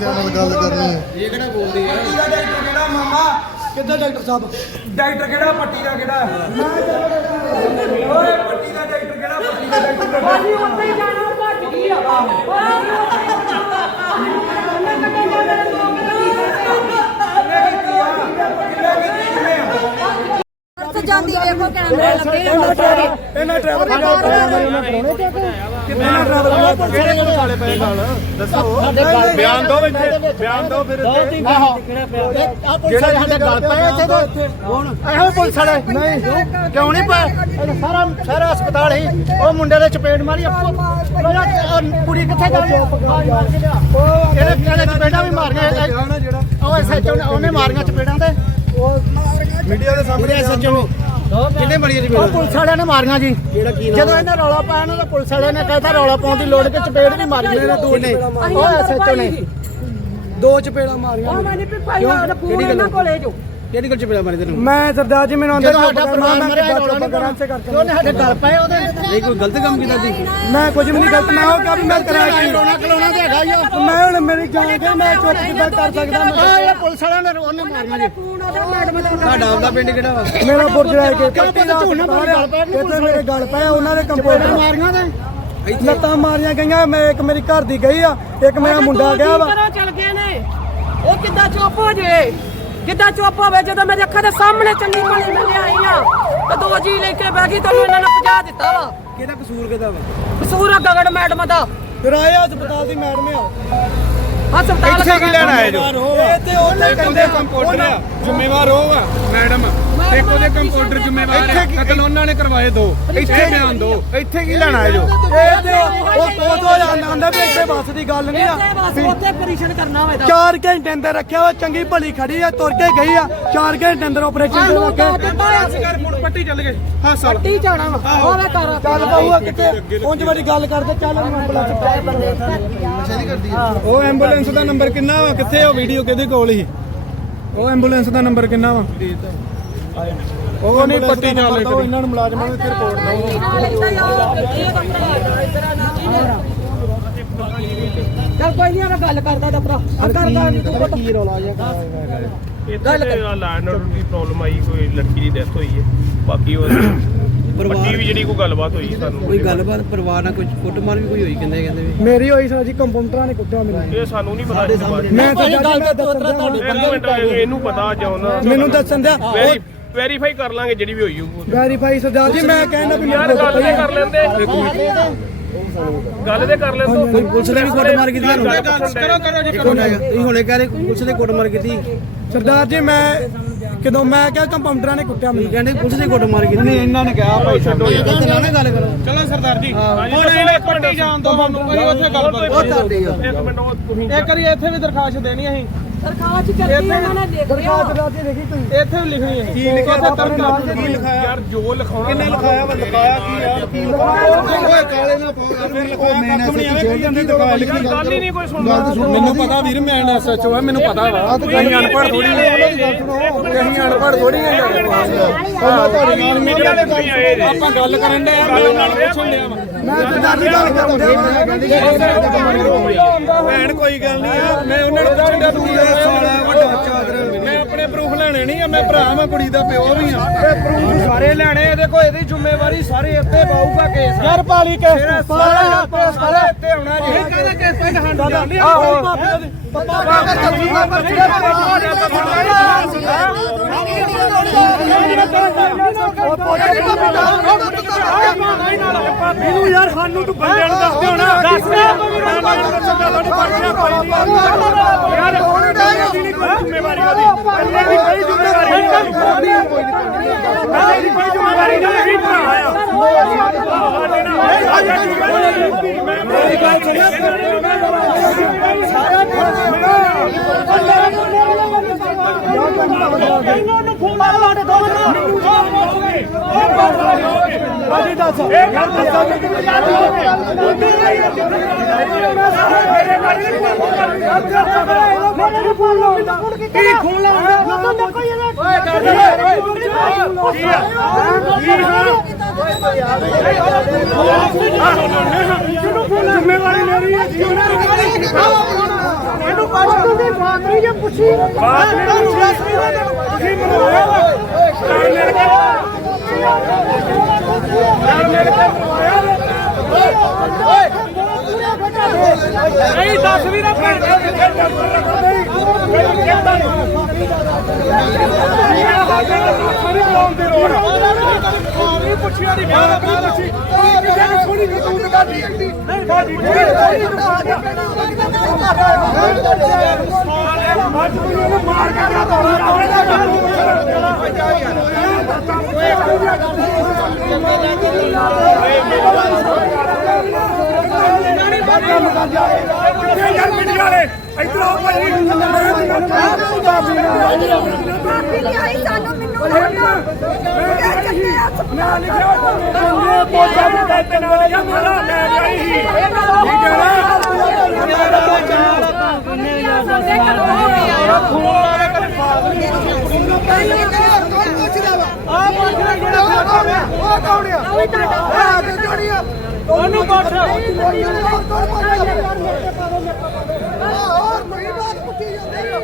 ਜਾਂਦੇ ਆ। ਪੱਟੀ ਦਾ ਡਾਕਟਰ ਕਿਹੜਾ ਮਾਮਾ? ਕਿੱਦਾਂ ਡਾਕਟਰ ਸਾਹਿਬ? ਡਾਕਟਰ ਕਿਹੜਾ ਪੱਟੀ ਦਾ ਕਿਹੜਾ? ਓਏ ਪੱਟੀ ਦਾ ਡਾਕਟਰ ਕਿਹੜਾ ਪੱਟੀ ਦਾ ਡਾਕਟਰ ਬਾਜੀ ਉੱਥੇ ਹੀ ਜਾਣਾ ਭੱਜ ਗਈ ਆ। ਜਾਂਦੀ ਵੇਖੋ ਕੈਮਰੇ ਲੱਗੇ ਇਹਨਾਂ ਡਰਾਈਵਰ ਨੇ ਇਹਨਾਂ ਡਰਾਈਵਰ ਨੇ ਕਿਹੜੇ ਕੋਲ ਕਾਲੇ ਪਏ ਨਾਲ? ਦੱਸੋ। ਬਿਆਨ ਦਿਓ ਇੱਥੇ ਬਿਆਨ ਦਿਓ ਫਿਰ ਇੱਥੇ। ਆ ਪੁਲਿਸ ਵਾਲੇ ਸਾਡੇ ਗੱਲ ਪਏ ਇੱਥੇ। ਤੋਂ ਇਹੋ ਪੁਲਿਸ ਵਾਲੇ। ਨਹੀਂ ਕਿਉਂ ਨਹੀਂ ਪਏ? ਸਾਰਾ ਸਾਰਾ ਹਸਪਤਾਲ ਹੀ ਉਹ ਮੁੰਡੇ ਦੇ ਚਪੇੜ ਮਾਰੀ। ਕੁੜੀ ਕਿੱਥੇ ਗਈ ਇਹਨੇ ਇਹਨੇ ਚਪੇੜਾਂ ਵੀ ਮਾਰੀਆਂ। ਉਹ ਐਸਐਚਓ ਨੇ ਉਹਨੇ ਮਾਰੀਆਂ ਚਪੇੜਾਂ ਤੇ। ਮੀਡੀਆ ਦੇ ਸਾਹਮਣੇ ਐਸਐਚਓ ਕਿੰਨੇ ਬੜੀਆਂ ਜੀ ਉਹ ਪੁਲਿਸ ਵਾਲਿਆਂ ਨੇ ਮਾਰੀਆਂ ਜੀ। ਜਦੋਂ ਇਹਨੇ ਰੌਲਾ ਪਾਇਆ ਨਾ ਤਾਂ ਪੁਲਿਸ ਵਾਲਿਆਂ ਨੇ ਕਹਿੰਦਾ ਰੌਲਾ ਪਾਉਣ ਦੀ ਲੋੜ ਕਿ ਚਪੇੜ ਵੀ ਮਾਰੀ ਇਹਨੇ ਦੋ ਨੇ ਉਹ ਐਸਐਚਓ ਨੇ। ਦੋ ਚਪੇੜਾ ਮਾਰੀਆਂ। ਉਹ ਮੈਨੇ ਵੀ ਭਾਈ ਆ ਫੋਨ ਇਹਨਾਂ ਕੋਲੇ ਜੋ। ਕਿਹੜੀ ਕੋਲ ਚਪੇੜਾ ਮਾਰੀ ਤੈਨੂੰ? ਮੈਂ ਸਰਦਾਰ ਜੀ ਮੈਨੂੰ ਅੰਦਰ ਜਦੋਂ ਸਾਡਾ ਪਰਿਵਾਰ ਮਰਿਆ ਮੈਂ ਰੌਲਾ ਨਹੀਂ ਪਾਉਣਾ। ਉਹਨੇ ਸਾਡੇ ਗੱਲ ਪਏ ਉਹਦੇ? ਨਹੀਂ ਕੋਈ ਗਲਤ ਕੰਮ ਕੀਤਾ ਸੀ? ਮੈਂ ਕੁਝ ਵੀ ਨਹੀਂ ਗਲਤ ਮੈਂ ਉਹ ਕੰਮ ਮੈਂ ਕਰਾਂ ਕੀ ਰੋਣਾ ਕਲੋਣਾ ਤੇ ਹੈਗਾ ਹੀ ਉਹ ਮੈਂ ਹੁਣ ਮੇਰੀ ਜਾਨ ਕੇ ਮੈਂ ਚੁੱਪ ਕਿੱਦਾਂ ਕਰ ਸਕਦਾ ਮੈਂ? ਆਹ ਇਹ ਪੁਲਿਸ ਵਾਲਿਆਂ ਨੇ ਉਹਨੇ ਮਾਰੀਆਂ ਜੀ। ਦਾ ਤੁਹਾਡਾ ਆਪਦਾ ਪਿੰਡ ਕਿਹੜਾ ਵਾ? ਮੇਰਾ ਬੁਰਜ ਰਹਿ ਕੇ ਕਿਉਂ ਪਤਾ ਗੱਲ ਨਹੀਂ ਇੱਥੇ ਮੇਰੇ ਗੱਲ ਪਏ ਉਹਨਾਂ ਦੇ ਕੰਪਿਊਟਰ ਮਾਰੀਆਂ ਤੇ। ਲੱਤਾਂ ਮਾਰੀਆਂ ਗਈਆਂ ਮੈਂ ਇੱਕ ਮੇਰੀ ਘਰ ਦੀ ਗਈ ਆ ਇੱਕ ਮੇਰਾ ਮੁੰਡਾ ਗਿਆ ਵਾ। ਕਰੋ ਚਲ ਗਏ ਨੇ। ਇਹ ਕਿੱਦਾਂ ਚੁੱਪ ਹੋ ਜੇ? ਕਿੱਦਾਂ ਚੁੱਪ ਹੋਵੇ ਜਦੋਂ ਮੇਰੇ ਅੱਖਾਂ ਦੇ ਸਾਹਮਣੇ ਚੰਗੀ ਭਲੀ ਮੈਂ ਲਿਆਈ ਆ ਤੇ ਦੋ ਜੀ ਲੈ ਕੇ ਬਹਿ ਗਈ ਤੁਹਾਨੂੰ ਇਹਨਾਂ ਨੇ ਭਜਾ ਦਿੱਤਾ ਵਾ। ਕਿਹਦਾ ਕਸੂਰ ਕਿਹਦਾ ਵਾ? ਕਸੂਰ ਆ ਗਗਨ ਮੈਡਮ ਦਾ। ਫਿਰ ਆਏ ਹਸਪਤਾਲ ਦੀ ਮੈਡਮ ਆ। ਹਸਪਤਾਲ ਇੱਥੇ ਕੀ ਲੈਣ ਆਏ ਜੋ? ਇਹ ਤੇ ਉੱਥੇ ਕਹਿੰਦੇ ਕੰਪਿਊਟਰ ਆ ਜ਼ਿੰਮੇਵਾਰ ਆ ਮੈਡਮ। ਇੱਕ ਉਹਦੇ ਕੰਪਿਊਟਰ ਜ਼ਿੰਮੇਵਾਰ ਆ ਕਤਲ ਉਹਨਾਂ ਨੇ ਕਰਵਾਏ ਦੋ। ਇੱਥੇ ਬਿਆਨ ਦੋ। ਇੱਥੇ ਕੀ ਲੈਣ ਆਏ ਜੋ? ਇਹ ਤੇ ਉਹ ਤੋਂ ਆਂਦਾ ਵੀ ਇੱਥੇ ਬੱਸ ਦੀ ਗੱਲ ਨਹੀਂ ਆ। ਇੱਥੇ ਬਸ ਉੱਥੇ ਪਰੇਸ਼ਾਨ ਕਰਨਾ ਹੋਵੇ ਤਾਂ 4 ਘੰਟੇ ਅੰਦਰ ਰੱਖਿਆ ਵਾ ਚੰਗੀ ਭਲੀ ਖੜੀ ਆ ਤੁਰ ਕੇ ਗਈ ਆ। 4 ਘੰਟੇ ਅੰਦਰ ਆਪਰੇਸ਼ਨ ਤੇ ਸਾਨੂੰ ਤਾਂ ਕਰ ਮੁੜ ਪੱਟੀ ਚੱਲ ਗਏ। ਹਾਸਾ ਟੀ ਜਾਣਾ ਵਾ। ਹੋਵੇ ਕਰ ਚੱਲ ਬਾਹੂਆ ਕਿੱਥੇ? ਉਂਝ ਵਾਲੀ ਗੱਲ ਕਰਦੇ ਚੱਲ ਉਹ ਐਂਬੂਲੈਂਸ ਦਾ ਨੰਬਰ ਕਿੰਨਾ ਵਾ? ਕਿੱਥੇ ਉਹ ਵੀਡੀਓ ਕਿਹਦੇ ਕੋਲ ਸੀ ਉਹ ਐਂਬੂਲੈਂਸ ਦਾ ਨੰਬਰ ਕਿੰਨਾ ਵਾ? ਉਹ ਨਹੀਂ ਪੱਟੀ ਚੱਲ ਰਹੀ। ਇਹਨਾਂ ਨੂੰ ਮੁਲਾਜ਼ਮਾਂ ਨੂੰ ਇੱਥੇ ਰਿਪੋਰਟ ਦਿਓ। ਚੱਲ ਕੋਈ ਨਹੀਂ ਮੈਂ ਗੱਲ ਕਰਦਾ ਦਾ ਭਰਾ। ਆ ਕਰਦਾ ਨਹੀਂ ਤੂੰ ਪੁੱਤ ਕੀ ਰੌਲਾ ਜਿਹਾ ਗੱਲ ਇੱਥੇ ਲੈਂਡ ਦੀ ਪ੍ਰੋਬਲਮ ਆਈ ਕੋਈ ਲੜਕੀ ਦੀ ਡੈਥ ਹੋਈ ਹੈ। ਬਾਕੀ ਉਹ ਪੱਟੀ ਵੀ ਜਿਹੜੀ ਕੋਈ ਗੱਲਬਾਤ ਹੋਈ ਸਾਨੂੰ। ਕੋਈ ਗੱਲਬਾਤ ਪਰਿਵਾਰ ਨਾਲ ਕੁਝ ਕੁੱਟਮਾਰ ਵੀ ਕੋਈ ਹੋਈ ਕਹਿੰਦੇ ਕਹਿੰਦੇ ਵੀ। ਮੇਰੀ ਹੋਈ ਸਰ ਜੀ ਕੰਪਾਊਂਡਰਾਂ ਨੇ ਕੁੱਟਿਆ ਮੈਨੂੰ। ਇਹ ਸਾਨੂੰ ਨਹੀਂ ਪਤਾ ਮੈਂ ਤਾਂ ਮੈਂ ਦੱਸਣ ਦਿਆਂ ਵਾਂ। ਇਹਨੂੰ ਮਿੰਟ ਇਹਨੂੰ ਪਤਾ ਜਾਂ ਉਹਨਾਂ ਮੈਨੂੰ ਦੱਸਣ ਦਿਆ ਵੈਰੀਫਾਈ ਕਰ ਲਾਂਗੇ ਜਿਹੜੀ ਵੀ ਹੋਈ ਉਹ ਵੈਰੀਫਾਈ ਸਰਦਾਰ ਜੀ ਮੈਂ ਕਹਿੰਦਾ ਵੀ ਯਾਰ ਗੱਲ ਤੇ ਕਰ ਲੈਂਦੇ। ਗੱਲ ਤੇ ਕਰ ਲੈਂਦੇ। ਪੁਲਿਸ ਨੇ ਵੀ ਕੁੱਟਮਾਰ ਕੀਤੀ ਤੁਹਾਨੂੰ ਕਰੋ ਕਰੋ ਜੀ ਨਾ ਤੁਸੀਂ ਹੁਣੇ ਕਹਿ ਰਹੇ ਪੁਲਿਸ ਨੇ ਕੁੱਟਮਾਰ ਕੀਤੀ। ਸਰਦਾਰ ਜੀ ਮੈਂ ਕਦੋਂ ਮੈਂ ਕਿਹਾ ਕੰਪਾਊਂਡਰਾਂ ਨੇ ਕੁੱਟਿਆ ਮੈਨੂੰ। ਕਹਿੰਦੇ ਪੁਲਿਸ ਨੇ ਕੁੱਟਮਾਰ ਕੀਤੀ। ਨਹੀਂ ਇਹਨਾਂ ਨੇ ਕਿਹਾ ਭਾਈ ਛੱਡੋ ਗਲਤ ਨਾ ਨਾ ਗੱਲ ਕਰੋ। ਚਲੋ ਸਰਦਾਰ ਜੀ। ਹੁਣ ਇਹਨੇ ਪੱਟੀ ਜਾਣ ਦੋ ਸਾਨੂੰ ਕੋਈ ਉੱਥੇ ਗੱਲ ਤੁਹਾਡੀ ਇੱਕ ਮਿੰਟ ਉਹ ਤੁਸੀਂ ਇੱਕ ਵਾਰੀ ਇੱਥੇ ਵੀ ਦਰਖਾਸਤ ਦੇਣੀ ਅਸੀਂ। ਦਰਖਾਸਤ ਚੱਲਦੀ ਇਹਨਾਂ ਨੇ ਲਿਆ। ਦੇਖੀ ਤੁਸੀਂ? ਇੱਥੇ ਵੀ ਲਿਖਣੀ ਹੈ। ਕੀ ਲਿਖਿਆ? ਆਪਣੇ ਨਾਲ ਕੀ ਲਿਖਾਇਆ ਯਾਰ ਜੋ ਲਿਖਾਉਣਾ ਕਿੰਨੇ ਲਿਖਾਇਆ? ਵਾ ਲਿਖਾਇਆ ਕੀ ਯਾਰ ਕੀ ਲਿਖਾਇਆ ਕਾਲੇ ਨਾਲ ਫਿਰ ਲਿਖਾਇਆ ਮੈਂ ਐਸਐਚਓ ਜੇਲ੍ਹ ਜਾਂਦੀ ਦਿਖਾ ਲਿਖੀ ਗੱਲ ਹੀ ਨਹੀਂ ਕੋਈ ਸੁਣਦਾ ਮੈਨੂੰ ਪਤਾ ਵੀਰ ਮੈਂ ਐਸਐਚਓ ਹੈ ਮੈਨੂੰ ਪਤਾ ਵਾ। ਅਨਪੜ੍ਹ ਥੋੜੀ ਅਸੀਂ ਅਨਪੜ੍ਹ ਥੋੜੀ ਹੈ ਉਹਨਾਂ ਤੁਹਾਡੇ ਨਾਲ ਮੀਡੀਆ ਦੇ ਜੇ ਆਪਾਂ ਗੱਲ ਕਰਨ ਦੇ ਗੱਲ ਨਾਲ ਪੁੱਛਣ ਡਿਆ ਵਾ। ਮੈਂ ਜੀ ਗੱਲ ਕਰਦਾ ਭੈਣ ਕੋਈ ਗੱਲ ਨਹੀਂ ਆ। ਮੈਂ ਉਹਨਾਂ ਨੂੰ ਪੁੱਛਣ ਤੂੰ ਸਾਲਾ ਵੱਡਾ ਚਾਦਰ ਮੈਂ ਆਪਣੇ ਪ੍ਰੂਫ ਲੈਣੇ ਨਹੀਂ ਆ ਮੈਂ ਭਰਾ ਮੈਂ ਕੁੜੀ ਦਾ ਪਿਓ ਵੀ ਆ। ਪ੍ਰੂਫ ਸਾਰੇ ਲੈਣੇ ਇਹਦੇ ਕੋਲ ਇਹਦੀ ਜ਼ਿੰਮੇਵਾਰੀ ਸਾਰੇ ਉੱਤੇ ਪਾਊਗਾ ਕੇਸ। ਯਾਰ ਪਾਲੀ ਕੇ ਸਾਰਾ ਸਾਰੇ ਉੱਤੇ ਆਉਣਾ ਜੀ। ਇਹ ਕਹਿੰਦਾ ਕੇਸ ਪਹਿਲੇ ਹੰਡ ਜਾਂਦੀ। ਆਹੋ ਇਹਨੂੰ ਯਾਰ ਸਾਨੂੰ ਤੂੰ ਬੰਦਿਆਂ ਨੂੰ ਦੱਸ ਦਿਓ ਨਾ ਦੱਸ ਮੈਂ ਮੈਨੂੰ ਦੱਸਦਾ ਤੁਹਾਡੀ ਪਰਚੀਆਂ ਪਾਈ ਨਹੀਂ ਯਾਰ ਇਹਦੀ ਨਹੀਂ ਕੋਈ ਜ਼ਿੰਮੇਵਾਰੀ ਉਹਦੀ। ਇਹਦੀ ਕੋਈ ਜ਼ਿੰਮੇਵਾਰੀ ਨਹੀਂ ਇਹਦੀ ਕੋਈ ਜ਼ਿੰਮੇਵਾਰੀ ਨਹੀਂ ਇਹ ਭਰਾ ਆ। ਸਾਡੇ ਨਾਲ ਮੇਰੀ ਗੱਲ ਇਹਨਾਂ ਨੂੰ ਫੋਨ ਲਾ ਲਾ ਦੇ ਦੋ ਬਾਜੀ ਦੱਸ ਇਹ ਗੱਲ ਦੱਸੋ ਕਿ ਕਿੰਨੇ ਜਾ ਮੇਰੇ ਨਾਲ ਨਹੀਂ ਕੋਈ ਮੇਰੇ ਫੋਨ ਲਾਉਂਦਾ ਕੀ ਖੂਨ ਲਾਉਂਦਾ ਦੇਖੋ ਇਹ ਓਏ ਕੀ ਆ ਕੀ ਹਾਂ ਜ਼ਿੰਮੇਵਾਰੀ ਮੇਰੀ ਹੈ ਜੀ ਇਹਨੂੰ ਪੁੱਛ ਤੁਸੀਂ ਫਾਦਰੀ ਜੇ ਪੁੱਛੀ ਬਾਤ ਨਹੀਂ ਤੁਸੀਂ ਮਰਵਾਇਆ ਵਾ ਮੇਰੇ ਕੋਲ ਨਹੀਂ ਦੱਸ ਵੀ ਨਾ ਭੈਣ ਨਹੀਂ ਪੁੱਛਿਆ ਨਹੀਂ ਮੈਂ ਆਪਣੀ ਪੁੱਛੀ ਕਿਸੇ ਨੇ ਥੋੜੀ ਕਸੂਰ ਕਰਦੀ ਨਹੀਂ ਸਾਡੀ ਮੈਨੂੰ ਇਹਨੂੰ ਮਾਰ ਕੇ ਨਾ ਯਾਰ ਮੀਡੀਆ ਵਾਲੇ ਇੱਧਰ ਆਓ ਭਾਈ ਮਾਫੀ ਨਹੀਂ ਆਈ ਸਾਨੂੰ ਮੈਨੂੰ ਲੱਗਦਾ ਇਹ ਚੱਕੇ ਹੱਥ ਮੈਂ ਲਿਖਿਆ ਉਹਨੇ ਪੋਚਾ ਦੇ ਦਿੱਤੇ ਨਾਲ ਜਾਂ ਮਾਰਾ ਲੈ ਜਾਈ ਸੀ ਠੀਕ ਹੈ ਨਾ ਕੌਣ ਕੌਣ ਆ? ਉਹ ਤੁਹਾਡਾ ਆ। ਤੇ ਜੋੜੀ ਆ ਉਹਨੂੰ ਬੱਠ ਹੋਰ ਕੌਣ ਪਾਉਂਦਾ ਯਾਰ ਮੇਰੇ ਪਾ ਦੋ ਮੇਰੇ ਪਾ ਦੋ ਹੋਰ ਮਰੀ ਬਾਤ ਪੁੱਛੀ ਜਾਂਦੇ ਆ।